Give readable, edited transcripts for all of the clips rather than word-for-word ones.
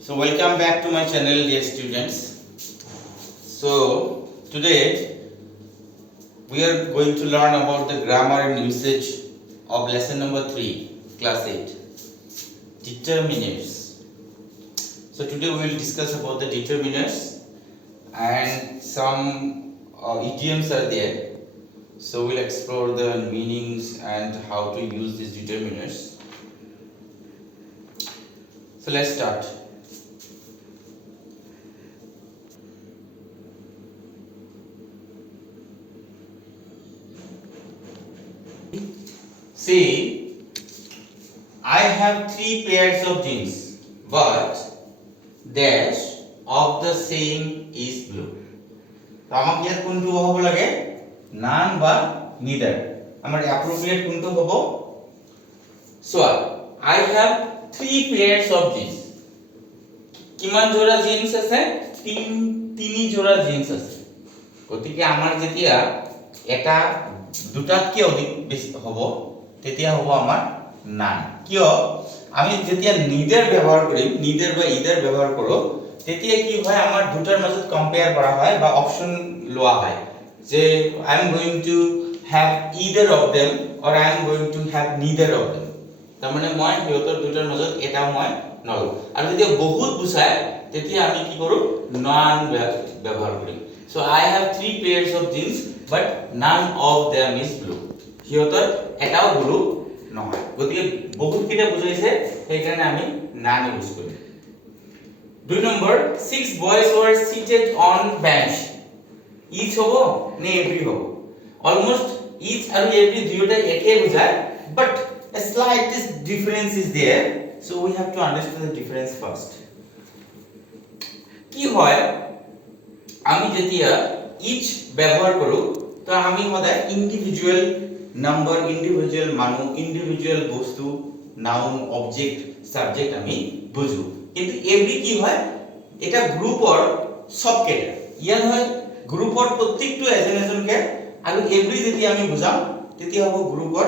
So welcome back to my channel, dear students. So today we are going to learn about the grammar and usage of lesson number 3, class 8, determiners. So today we will discuss about the determiners and some idioms are there. So we'll explore the meanings and how to use these determiners. So let's start. Say, I have 3 pairs of jeans, but dash of the same is blue. তো আমাকে ইয়াত কোনটো হ'ব লাগে none বা neither আমাৰ appropriate কোনটো হ'ব so I have 3 pairs of jeans কিমান জোড়া জিন্স আছে তিনি জোড়া জিন্স আছে গতিকে আমাৰ যেতিয়া এটা দুটাতকৈ অধিক বেছি হ'ব তেতিয়া হ'ব আমাৰ none কিয় আমি যেতিয়া neither ব্যৱহাৰ কৰিম neither বা either ব্যৱহাৰ কৰো তেতিয়া কি হয় আমাৰ দুটাৰ মাজত কম্পেয়াৰ কৰা হয় বা অপচন লোৱা হয় যে I am going to have either of them or I am going to have neither of them তাৰ মানে মই হিয়তৰ দুটাৰ মাজত এটা মই নলও আৰু যেতিয়া বহুত বুজায় তেতিয়া আমি কি কৰো none ব্যৱহাৰ কৰিম so I have 3 pairs of jeans but none of them is blue হিয়তৰ এটাও blue নহয় গতিকে বহুত কিটা বুজাইছে সেই কাৰণে আমি none use Karim 2 number 6 boys were seated on bench each hobo ne every hobo almost each and every দুইটা একে বুজায় but a slight difference is there so we have to understand the difference first কি হয় আমি যেতিয়া each ব্যবহার কৰো তো আমি সদায় ইন্ডিভিজুয়াল নাম্বার ইন্ডিভিজুয়াল মানুহ ইন্ডিভিজুয়াল বস্তু নাউন অবজেক্ট সাবজেক্ট আমি বুঝো কিন্তু এভরি কি হয় এটা গ্রুপৰ সবকেটা ইয়াৰ হয় গ্রুপৰ প্ৰত্যেকটো এজনকে আৰু এভরি যদি আমি বুজাম তেতিয়া হ'ব গ্রুপৰ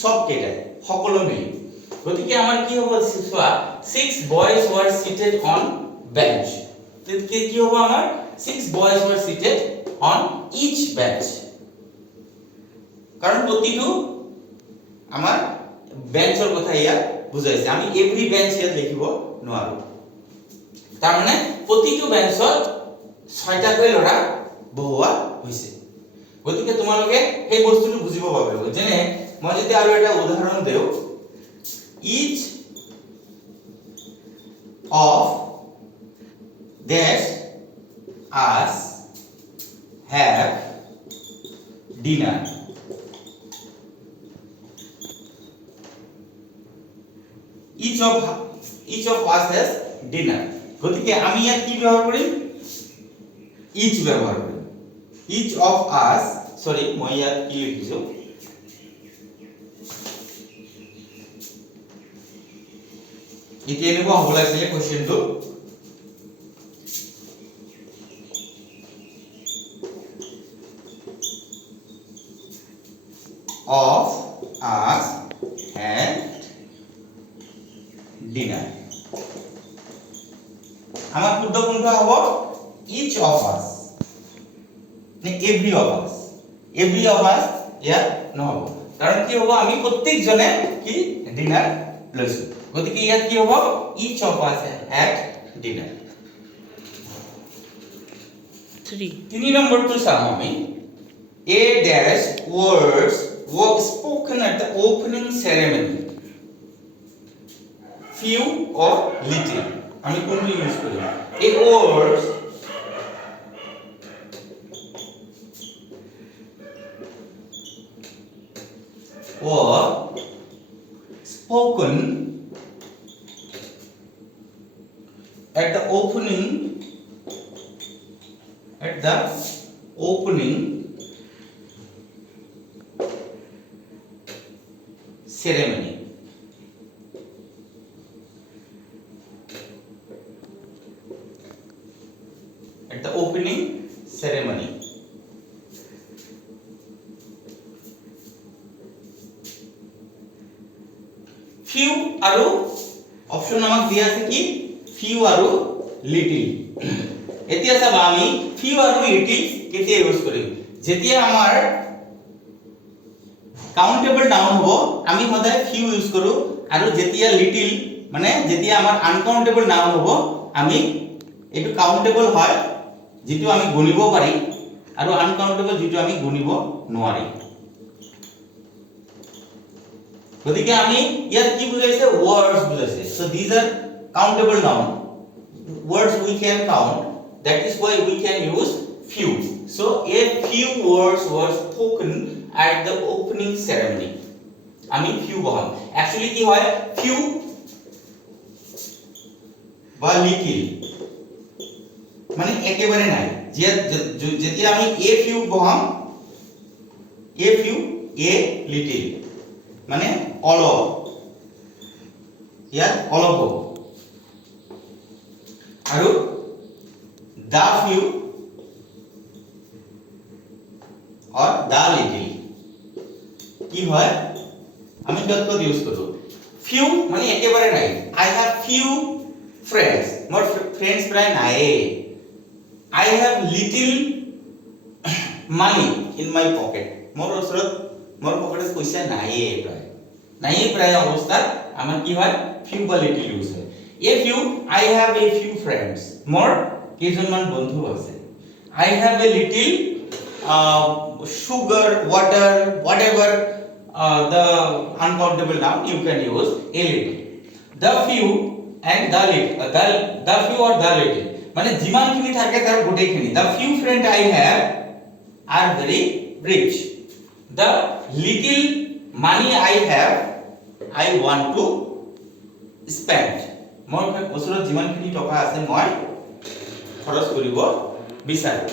সবকেটা সকলো মিলি গতিকে আমাৰ কি হ'ব চোৱা 6 boys were seated on bench তেতিয়া কি হ'ব আমাৰ 6 boys were seated on each bench কারণ প্ৰতিটো আমাৰ বেঞ্চৰ কথা ইয়াত বুজাইছে আমি এভরি বেঞ্চ ইয়াত লিখিব নোৱাৰো তাৰ মানে প্ৰতিটো বেঞ্চত 6টা কৈ লৰা বহুৱা হৈছে গতিকে তোমালোকে এই বস্তুটো বুজিব পাৰিব যেনে মই যদি আৰু এটা উদাহৰণ দেও each of dash us have dinner each of us has dinner গতিকে আমি ইয়াত কি ব্যবহার করি each ব্যবহার করি each of us সরি মই ইয়াত কি লিখিছো ইতি এনেকুৱা হ'ব লাগিছিলে কোৱেশ্চনটো of us had dinner আমার শুদ্ধ কোনটা হ'ব each of us নে every of us ইয়াত নহব কাৰণ কি হ'ব আমি প্ৰত্যেকজনে কি ডিনাৰ লৈছো গতিকে ইয়াত কি হ'ব each of us had dinner 3 নম্বৰটো চাম আমি a dash words were spoken at the opening ceremony few or little আমি কোনটো ইউজ করি a words were spoken at the opening ceremony at the opening ceremony few আৰু option আমাক দিয়া আছে কি few আৰু little এতিয়া চাবা আমি few আৰু little কেতিয়া ইউজ কৰিম যেতিয়া আমাৰ কাউন্টেবল নাউন হ'ব আমি সদায় few ইউজ কৰো আৰু যেতিয়া little মানে যেতিয়া আমাৰ আনকাউন্টেবল নাউন হ'ব আমি এটো কাউন্টেবল হয় যেটো আমি গণিব পাৰি আৰু আনকাউন্টেবল যেটো আমি গণিব নোৱাৰি গতিকে আমি ইয়াত কি বুজাইছে words বুজাইছে so these are countable noun words we can count that is why we can use few so a few words were spoken at the opening ceremony আমি few বহাম actually কি হয় few বা little মানে একেবারে নাই যেতিয়া আমি a few বহাম a few a little মানে অলপ ইয়াত অলপ হ'ব আৰু the few or the little কি হয় আমি কত ইউজ করব few মানে একেবারে নাই I have few friends more friends প্রায় নাই I have little money in my pocket মোর ওচৰত মোর পকেটত পইচা নাই প্রায় অবস্থা আমার কি হয় few বা little ইউজ হয় a few I have a few friends মোর কেইজনমান বন্ধু আছে I have a little sugar water whatever the uncountable noun you can use a little the few and the little the few or the little মানে যিমানখিনি থাকে তার গোটেইখিনি the few friend I have are very rich the little money I have I want to spend মোৰ ওচৰত যিমানখিনি টকা আছে মই খৰচ কৰিব বিচাৰো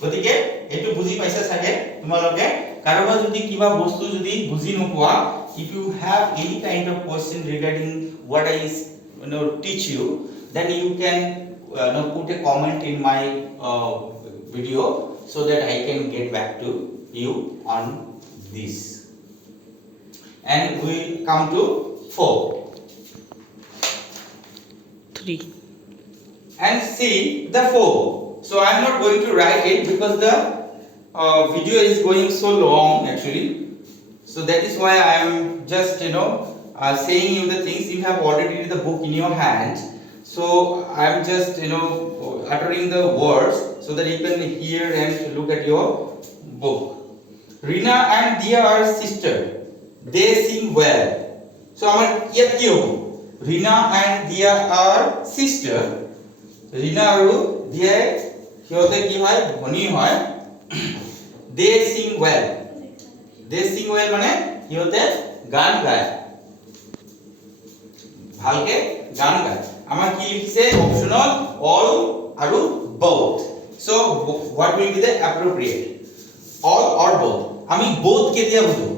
গতিকে এটো বুজি পাইছা সাগে তোমালোকে কারবা যদি কিবা বস্তু যদি বুজি নোপোৱা if you have any kind of question regarding what I teach you then you can put a comment in my video so that I can get back to you on this and we come to 3 and see the 4 so I am not going to write it because the video is going so long actually so that is why I am just saying you the things you have already the book in your hand so I am just uttering the words so that you can hear and look at your book Rina and Dia are sister they sing well so amar yet ki hobo Rina and Dia are sister Rina aru Dia hiote ki hoy bhoni hoy they sing well মানে ইহতে গান গায় ভালকে গান গায় আমার কি লিখিছে অপশনাল all আৰু both so what will be the appropriate all or both আমি both কেতিয়া বুঝো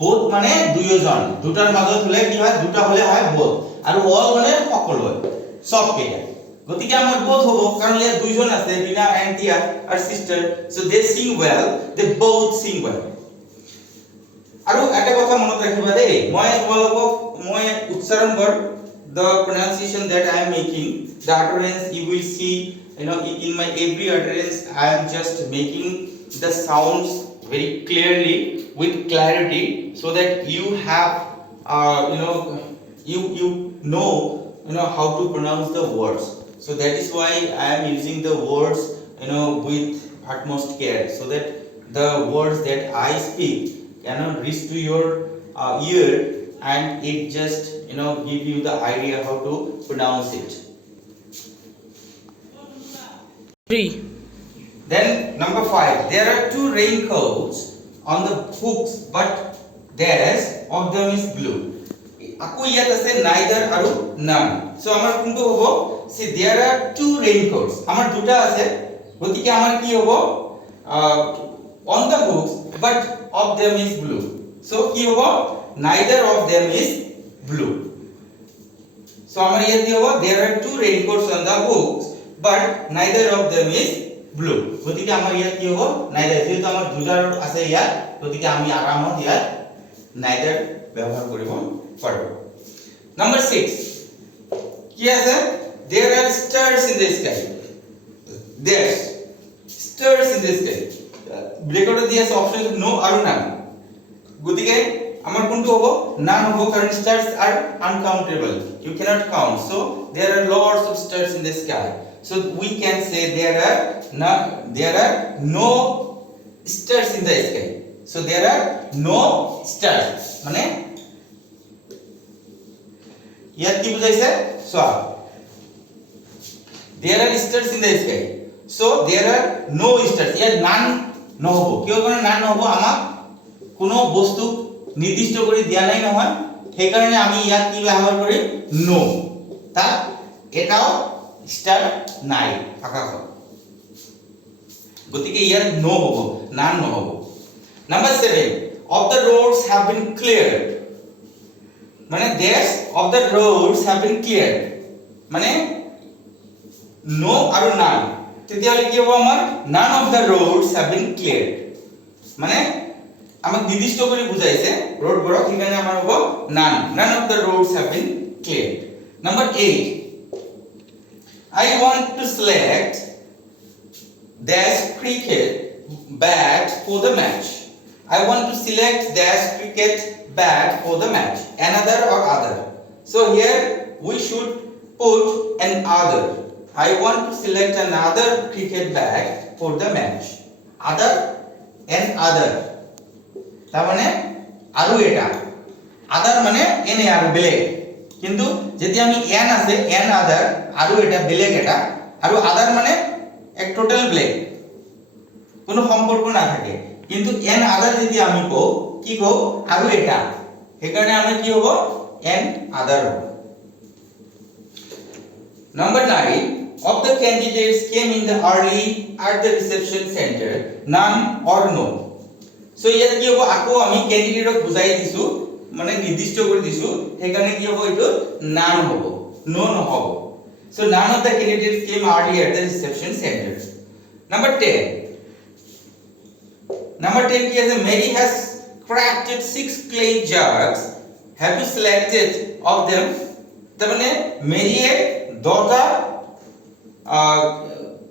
both মানে দুইজন দুটাৰ মাজত হলে কি হয় দুটা হলে হয় both আৰু all মানে সকলো হয় সব কেইটা গতিকে আমাৰ both হ'ব কাৰণ ইয়াত দুইজন আছে Reena and Dia are sister so they sing well they both sing well আৰু এটা কথা মনত ৰাখিবা দেই মই তোমালোকক মই উচ্চাৰণ কৰ the pronunciation that I am making the utterance you will see in my every utterance I am just making the sounds very clearly with clarity so that you have you know how to pronounce the words so that is why I am using the words with utmost care so that the words that I speak cannot reach to your ear and it just give you the idea how to pronounce it 3 then number 5 there are 2 raincoats on the books but theirs of them is blue আকৌ ইয়াত আছে neither আৰু none so আমাৰ কোনটো হ'ব see there are 2 raincoats আমাৰ দুটা আছে গতিকে আমাৰ কি হ'ব on the books but of them is blue so কি হ'ব neither of them is blue so আমাৰ ইয়াত কি হ'ব there are 2 raincoats on the books but neither of them is blue গতিকে আমাৰ ইয়াত কি হ'ব neither যেহেতু আমাৰ দুটাৰ আছে ইয়াত গতিকে আমি আৰামত ইয়াত neither ব্যৱহাৰ কৰিব পাৰো Number 6 কি আছে there are stars in the sky there's stars in the sky ব্রেকেটে দিয়ে আছে অপশন নো আর নান গতিকে আমার কোনটো হ'ব নান হ'ব কারণ stars are uncountable you cannot count so there are lots of stars in the sky so we can say there are no stars in the sky so there are no stars মানে ইয়াত কি বুঝাইছে সোয়া there are stars in the sky so there are no stars ইয়াত নান নহব কিয় কাৰণে নান নহব আমাক কোনো বস্তু নিৰ্দিষ্ট কৰি দিয়া নাই নহয় সেই কাৰণে আমি ইয়াত কি ব্যৱহাৰ কৰিম নো তাত এটাও স্টার নাই আকাশত গতিকে ইয়াত নো হ'ব নান নহব number 7 of the roads have been cleared মানে this of the roads have been cleared মানে নো আৰু নান তেতিয়াহলে কি হ'ব আমাৰ none of the roads have been cleared মানে আমাক নিৰ্দিষ্ট কৰি বুজাইছে রোড বড় ঠিকানা আমাৰ হ'ব none of the roads have been cleared number 8 I want to select dash cricket bat for the match I want to select dash cricket bat for the match another or other so here we should put an other I want to select another cricket bat for the match other and other তার মানে আরো এটা আদার মানে এনে আর বেলেগ কিন্তু যদি আমি এন আছে এন আদার আরো এটা বেলেগ এটা আর আদার মানে এক টোটাল বেলেগ কোনো সম্পর্ক না থাকে কিন্তু এন আদার যদি আমি কও কি কও আরো এটা এই কারণে আমরা কি হবে এন আদার হবে number 9 of the candidates came in the early at the reception center none or no so ইয়াত কি হ'ব আকো আমি ক্যান্ডিডেটক বুজাই দিছো মানে নিৰ্দিষ্ট কৰি দিছো সেই কাৰণে কি হ'ব এটো নান হ'ব নো নহব so none of the candidates came early at the reception center number 10 কি আছে Mary has crafted 6 clay jugs have you selected of them তার মানে মেরি এর 10টা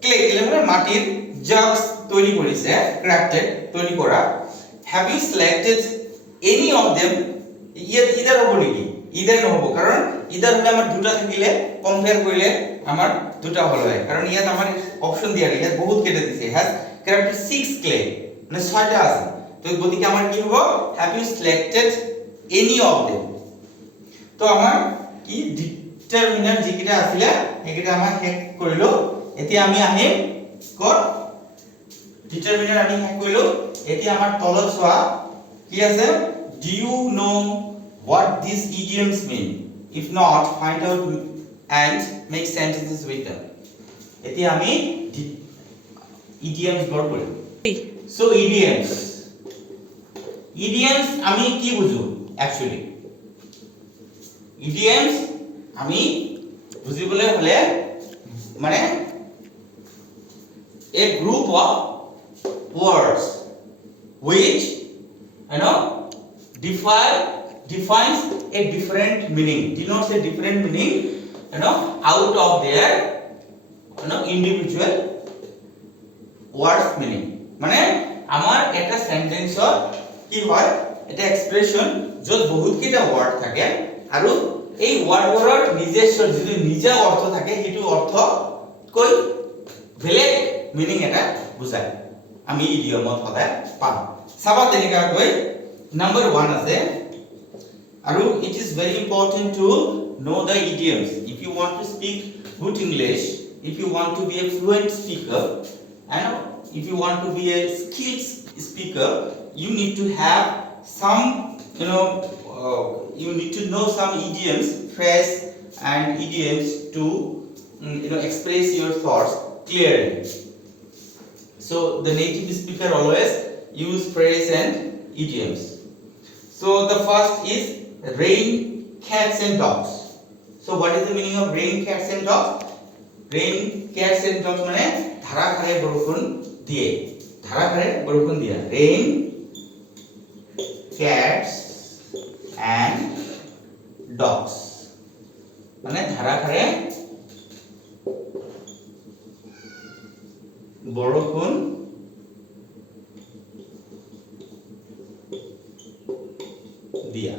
ক্লে মানে মাটির জাগস তৈরি করেছে ক্রাফটেড তৈরি করা have you selected any of them either হ'ব নেকি either নহব কারণ either হলে আমার দুটা থাকিলে কম্পেয়ার কৰিলে আমার দুটা হল হয় কারণ ইয়াত আমার অপশন দিয়া ইয়াত বহুত কেটে দিছে has crafted 6 clay মানে 6টা আছে তো গতিকে আমার কি হ'ব have you selected any of them তো আমার কি ডিটারমিনার যেকিটা আছিল এইকিটা আমাৰ হেক কৰিলো এতিয়া আমি আহিম কত ডিটারমিনার আমি হেক কৰিলো এতিয়া আমাৰ তলত চোৱা কি আছে do you know what these idioms mean if not find out and make sentences with them এতিয়া আমি idioms বৰ কৰিম so idioms আমি কি বুঝো actually idioms আমি বুজিবলৈ হলে মানে a group of words which defines a different meaning denotes a different meaning out of their individual words meaning মানে আমার একটা সেন্টেন্সৰ কি হয় এটা এক্সপ্রেশন যত বহুত কিটা ওয়ার্ড থাকে আৰু এই ওয়ার্ডবোৰৰ নিজস্ব যদি নিজা অর্থ থাকে হেতু অর্থ কৈ বেলেগ মিনিং এটা বুজায় আমি ইডিয়মত সদায় পাম সাবা তেনেকা কৈ নাম্বার 1 আছে আৰু it is very important to know the idioms if you want to speak good English if you want to be a fluent speaker and if you want to be a skilled speaker you need to have some you need to know some idioms phrase and idioms to express your thoughts clearly so the native speaker always use phrase and idioms so the first is rain cats and dogs so what is the meaning of rain cats and dogs rain cats and dogs মানে ধারাধারে বৰষুণ দিয়ে ধারাধারে বৰষুণ দিয়া rain cats and dogs মানে ধাৰাসাৰে বৰষুণ দিয়া,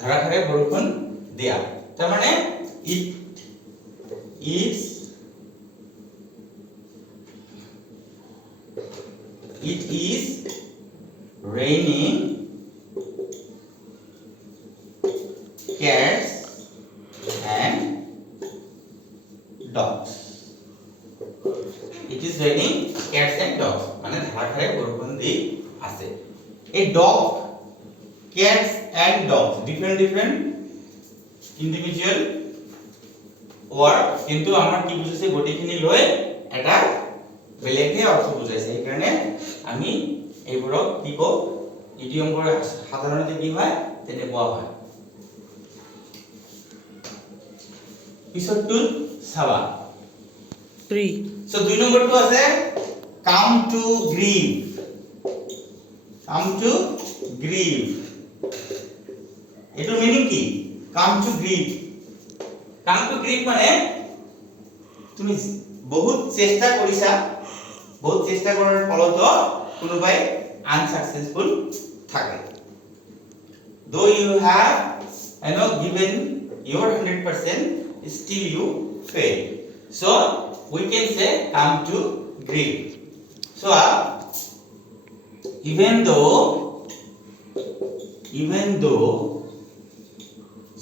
ধাৰাসাৰে বৰষুণ দিয়া। তাৰ মানে it is raining cats and dogs. It is raining cats and dogs. মানে ধাৰাসাৰে বৰষুণ দি আছে। এই dog, cats and dogs different individual word, কিন্তু আমাৰ কি বুজাইছে গোটেইখিনি লৈ এটা বেলেগহে অৰ্থ বুজাইছে। সেইকাৰণে আমি এইবোৰক কি কওঁ, ইডিয়মবোৰ সাধাৰণতে কি হয় তেনেকুৱা হয়। পিছৰটো চাবা 3 সো 2 নম্বৰটো আছে come to grieve, come to grieve। এটো মিনিং কি? come to grieve, come to grieve মানে তুমি বহুত চেষ্টা কৰিছা, বহুত চেষ্টা কৰাৰ ফলত কোনোবাই আনসাকসেসফুল থাকে। though you have given your 100%, still you fail, so we can say come to grieve। so even though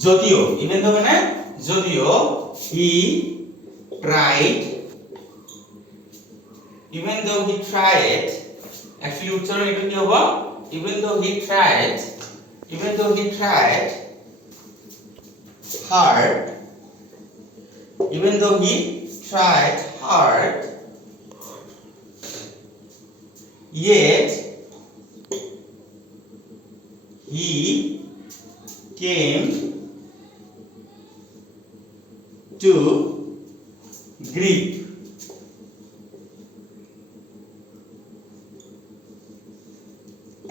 যদিও মানে যদিও he tried, actually উচ্চারণ এটা কি হবে, even though he tried hard, yet he came to grief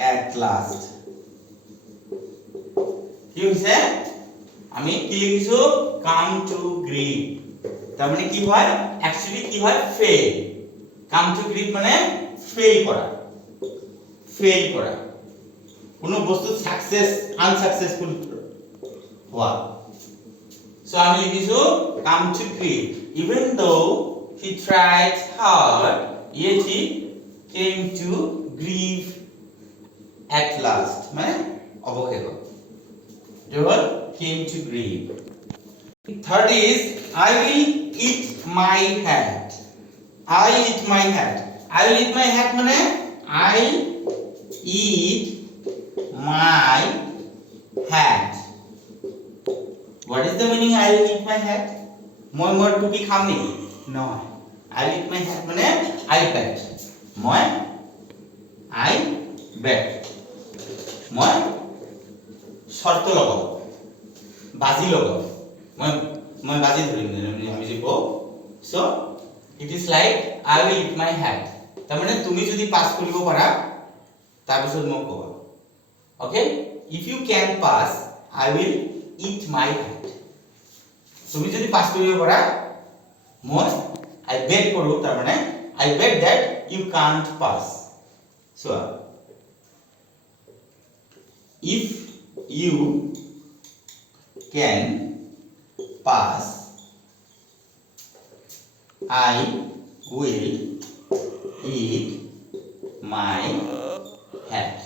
at last। কি হৈছে, আমি কি লিখিছো come to grief, তাৰ মানে কি হয় একচুয়ালি কি হয় fail। come to grief মানে fail কৰা কোনো বস্তু আনসাকসেসফুল হোৱা। সো আমি লিখিছো come to grief, even though he tried hard, yet he came to grief at last, মানে অৱশেষত came to grief। third is I will eat my hat, I will eat my hat মানে I eat my hat। what is the meaning I will eat my hat? মই মোৰ টুপি খাম নেকি? নহয়, I will eat my hat মানে I bet, মই শর্ত লগাও, বাজি লগাও, মই বাজি ধৰিম আমি যে কওঁ। So it is like I will eat my hat, তাৰ মানে তুমি যদি পাস কৰিব পাৰা তাৰ পিছত মোক ক'বা। ওকে, if you can pass I will eat my hat। তুমি যদি পাস কৰিব পাৰা মই I bet কৰো, তাৰ মানে I bet that you can't pass। so if you can pass I will eat my hat।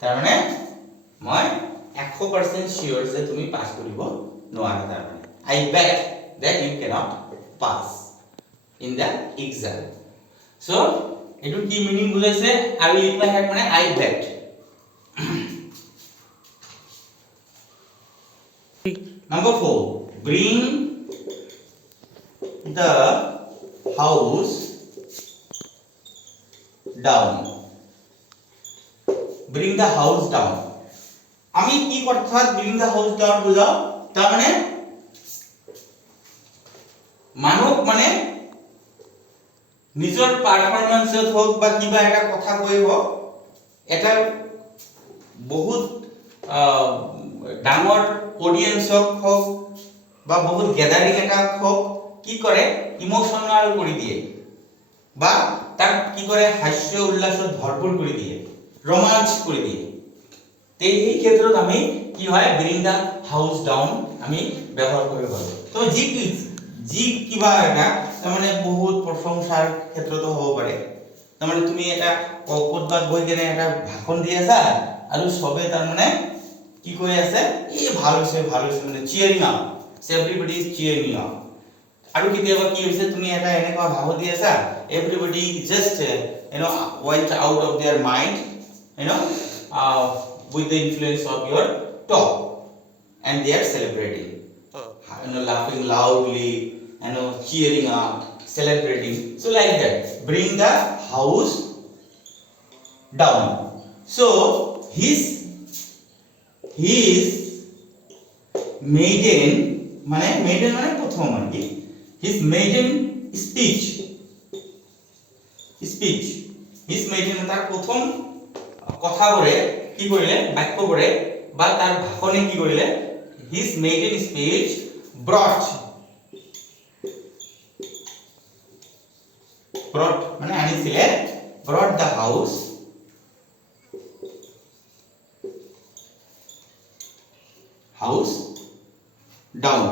তাৰ মানে মই 100% sure যে তুমি পাস কৰিব নোৱাৰা, তাৰ মানে I bet that you cannot pass in the exam। so এটো কি মিনিং বুজাইছে I will eat my hat মানে I bet। number 4 bring the house down, bring the house down। আমি কি অর্থাৎ bring the house down বুঝাও, তার মানে মানব মানে নিজৰ পারফরম্যান্সত হোক বা কিবা এটা কথা কৈ হোক, এটা বহুত ডাঙৰ অডিয়েন্সক হওক বা বহুত গ্যাদাৰিং এটা হওক কি কৰে ইমোশনাল কৰি দিয়ে বা তাক কি কৰে হাস্য উল্লাসত ভৰপুৰ কৰি দিয়ে ৰোমাঞ্চ কৰি দিয়ে এই ক্ষেত্ৰত আমি কি হয় ব্ৰিং দা হাউস ডাউন আমি ব্যৱহাৰ কৰিব পাৰো তো যি কিবা এটা মানে বহুত প্ৰশংসাৰ ক্ষেত্ৰতো হ'ব পাৰে মানে তুমি এটা ক'ৰবাত গৈ কেনে এটা ভাষণ দি আছা আৰু সবে তাৰ মানে কি কৈ আছে এই ভাল হৈছে মানে চিয়াৰিং আপ এভৰিবডি ইজ চিয়াৰিং আপ আৰু কেতিয়াবা কি হৈছে তুমি এটা এনেকুৱা ভাষণ দি আছা everybody just went out of their mind with the influence of your talk and they are celebrating laughing loudly cheering up celebrating so like that bring the house down so his maiden মানে প্রথম আর কি his maiden speech his maiden তার প্রথম কথাবোৰে কি কৰিলে বাক্যবোৰে বা তাৰ ভাষণে কি কৰিলে his maiden speech brought মানে আনিছিলে brought the house down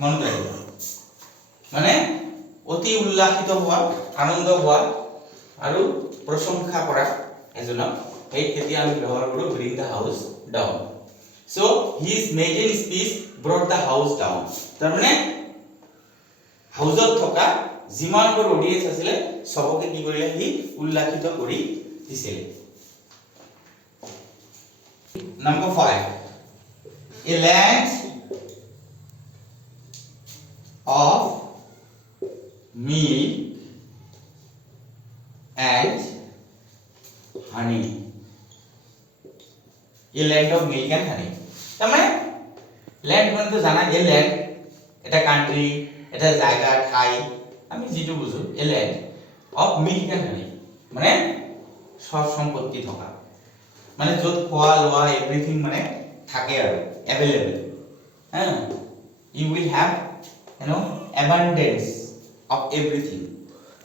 মন ৰাখিব মানে অতি উল্লাসিত হোৱা আনন্দ হোৱা আৰু প্ৰশংসা কৰা এজনক এই কেতিয়া আমি ব্যৱহাৰ কৰো bring the house down so his maiden speech brought the house down তাৰ মানে হাউজত থকা যিমানবোৰ অডিয়েন্স আছিল সবকে কি কৰিলে হি উল্লাসিত কৰি দিছিল Number 5 a land of milk and honey a land of milk and honey তারমানে ল্যান্ড মানে তো জানা এ ল্যান্ড এটা কান্ট্রি এটা জায়গা ঠাই আমি যেটো বুঝো a land of milk and honey মানে সব সম্পত্তি থকা মানে যত খোৱা লোৱা এভরিথিং মানে থাকে আৰু अवेलेबल হ্যাঁ you will have abundance of everything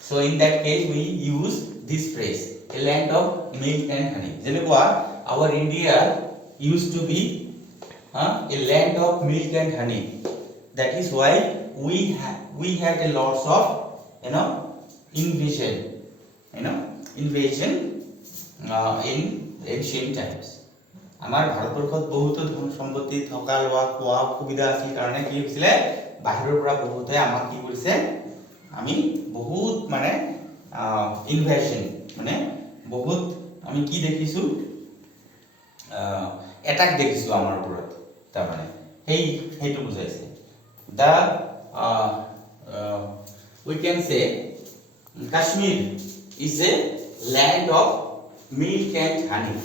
so in that case we use this phrase a land of milk and honey যেনেকুৱা our India used to be a land of milk and honey that is why we had a lots of invasion in ancient times আমাৰ ভাৰতবৰ্ষত বহুত ধন সম্পত্তি থকা লোৱা খোৱা সুবিধা আছিল কাৰণে কি হৈছিল বাহিৰৰ পৰা বহুতে আমাক কি কৰিছে আমি বহুত মানে ইনভেশন মানে বহুত আমি কি দেখিছো এটাক দেখিছো আমাৰ ওপৰত তাৰ মানে হেইটো বুজাইছে দা we can say Kashmir is a land of milk and honey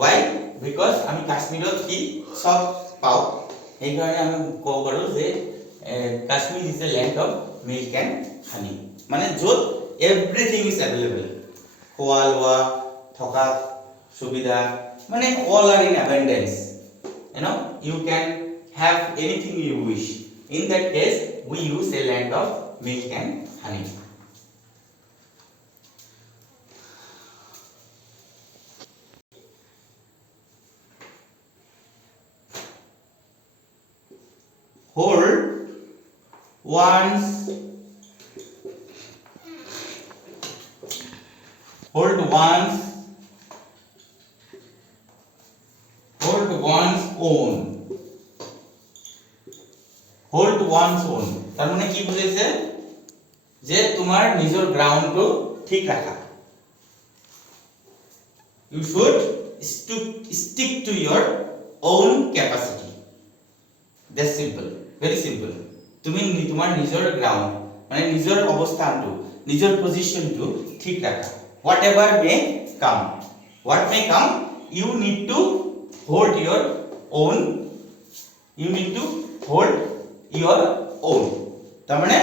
why because আমি কাশ্মীৰত কি সব পাও এই কারণে আমি কব পাৰো যে Kashmir is a land of milk and honey মানে যত everything is available খোৱা লোৱা থকা সুবিধা মানে all are in abundance you can have anything you wish in that case we use a land of milk and honey hold one's own তার মানে কি বুঝাইছে যে তোমার নিজের গ্রাউন্ডটো ঠিক রাখা you should stick to your own capacity that's simple very simple তুমি তোমার নিজের গ্রাউন্ড মানে নিজের অবস্থানটো নিজের পজিশনটো ঠিক রাখা whatever may come you need to hold your own তার মানে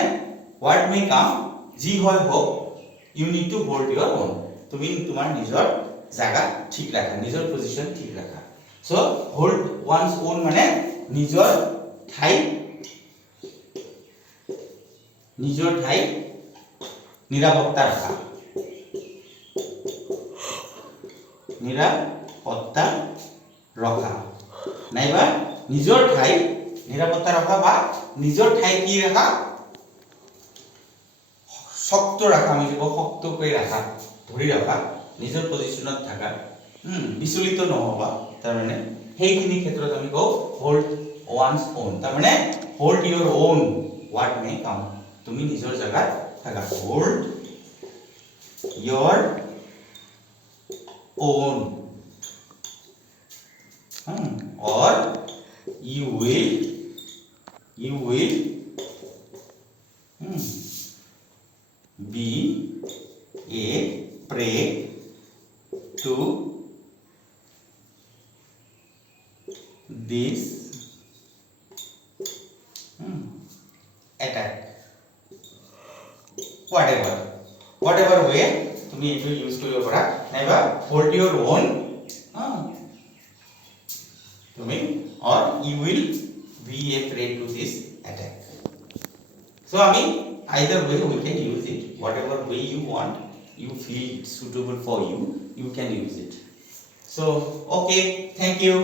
what may come জি হয় হোক you need to hold your own. তুমি তোমাৰ নিজৰ জায়গা ঠিক ৰাখা, নিজৰ পজিশন ঠিক ৰাখা. So hold one's own মানে নিজৰ ঠাই নিৰাপত্তা ৰখা. নিৰাপত্তা ৰখা নাইবা নিজৰ ঠাই নিৰাপত্তা ৰখা বা নিজৰ ঠাই কি ৰাখা শক্ত ৰাখা. আমি যে শক্ত কৰি ৰাখা, ধৰি ৰাখা, নিজৰ পজিশনত থাকা, বিচলিত নহবা. তাৰমানে সেইখিনি ক্ষেত্ৰত আমি কওঁ হোল্ড ওৱানছ ওন. তাৰমানে হোল্ড ইউৰ ওন ৱাট মে কাম. তুমি নিজৰ জায়গাত থাকা. হোল্ড ইউৰ own or you will be a prey to this attack. whatever way তুমি এটো ইউজ কৰিব পাৰা নাইবা hold your own তুমি or you will be a prey to this attack. So আমি either way we can use it. Whatever way you want, you feel suitable for you, you can use it. So okay, thank you.